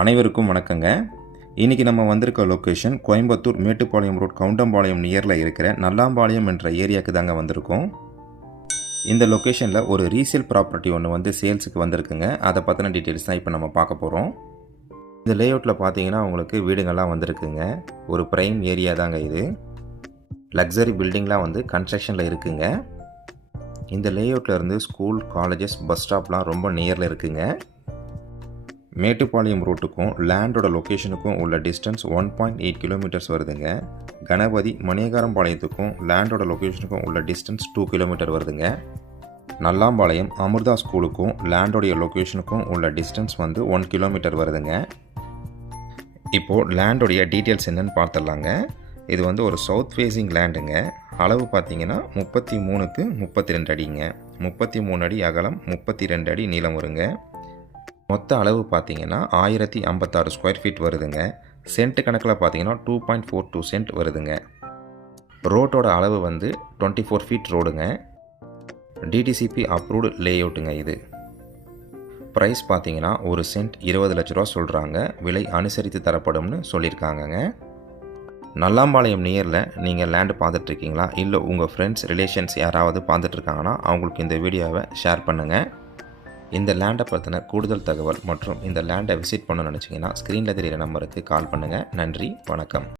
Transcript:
அனைவருக்கும் வணக்கங்க. இன்றைக்கி நம்ம வந்திருக்க லொக்கேஷன் கோயம்புத்தூர் மேட்டுப்பாளையம் ரோட் கவுண்டம்பாளையம் நியரில் இருக்கிற நல்லாம்பாளையம் என்ற ஏரியாவுக்கு தாங்க வந்திருக்கோம். இந்த லொக்கேஷனில் ஒரு ரீசேல் ப்ராப்பர்ட்டி ஒன்று சேல்ஸுக்கு வந்திருக்குங்க. அதை பற்றின டீட்டெயில்ஸ் தான் இப்போ நம்ம பார்க்க போகிறோம். இந்த லேஅவுட்டில் பார்த்தீங்கன்னா உங்களுக்கு வீடுங்கள்லாம் வந்திருக்குங்க. ஒரு ப்ரைம் ஏரியா தாங்க இது. லக்ஸரி பில்டிங்லாம் கன்ஸ்ட்ரக்ஷனில் இருக்குங்க. இந்த லேஅவுட்டில் இருந்து ஸ்கூல், காலேஜஸ், பஸ் ஸ்டாப்லாம் ரொம்ப நியரில் இருக்குங்க. மேட்டுப்பாளையம் ரோட்டுக்கும் லேண்டோட லொக்கேஷனுக்கும் உள்ள டிஸ்டன்ஸ் 1.8 கிலோமீட்டர்ஸ் வருதுங்க. கணபதி மணியகாரம்பாளையத்துக்கும் லேண்டோட லொக்கேஷனுக்கும் உள்ள டிஸ்டன்ஸ் 2 கிலோமீட்டர் வருதுங்க. நல்லாம்பாளையம் அமிர்தா ஸ்கூலுக்கும் லேண்டோடைய லொக்கேஷனுக்கும் உள்ள டிஸ்டன்ஸ் 1 கிலோமீட்டர் வருதுங்க. இப்போது லேண்டோடைய டீட்டெயில்ஸ் என்னன்னு பார்த்துடலாங்க. இது ஒரு சவுத் ஃபேஸிங் லேண்டுங்க. அளவு பார்த்தீங்கன்னா 33க்கு 32 அடிங்க. 33 அடி அகலம், 32 அடி நீளம் வருங்க. மொத்த அளவு பார்த்தீங்கன்னா 1056 ஸ்கொயர் ஃபீட் வருதுங்க. சென்ட் கணக்கில் பார்த்தீங்கன்னா 2.42 சென்ட் வருதுங்க. ரோட்டோட அளவு 24 ஃபீட் ரோடுங்க. டிடிசிபி அப்ரூவ்டு லேஅவுட்டுங்க இது. ப்ரைஸ் பார்த்தீங்கன்னா ஒரு சென்ட் 20 லட்ச ரூபா சொல்கிறாங்க. விலை அனுசரித்து தரப்படும்னு சொல்லியிருக்காங்கங்க. நல்லாம்பாளையம் நியரில் நீங்கள் லேண்டு பார்த்துட்ருக்கீங்களா, இல்லை உங்கள் ஃப்ரெண்ட்ஸ் ரிலேஷன்ஸ் யாராவது பார்த்துட்ருக்காங்கன்னா அவங்களுக்கு இந்த வீடியோவை ஷேர் பண்ணுங்கள். இந்த லேண்டை பற்றின கூடுதல் தகவல் மற்றும் இந்த லேண்டை விசிட் பண்ண நினச்சிங்கன்னா ஸ்க்ரீனில் தெரிகிற நம்பருக்கு கால் பண்ணுங்கள். நன்றி, வணக்கம்.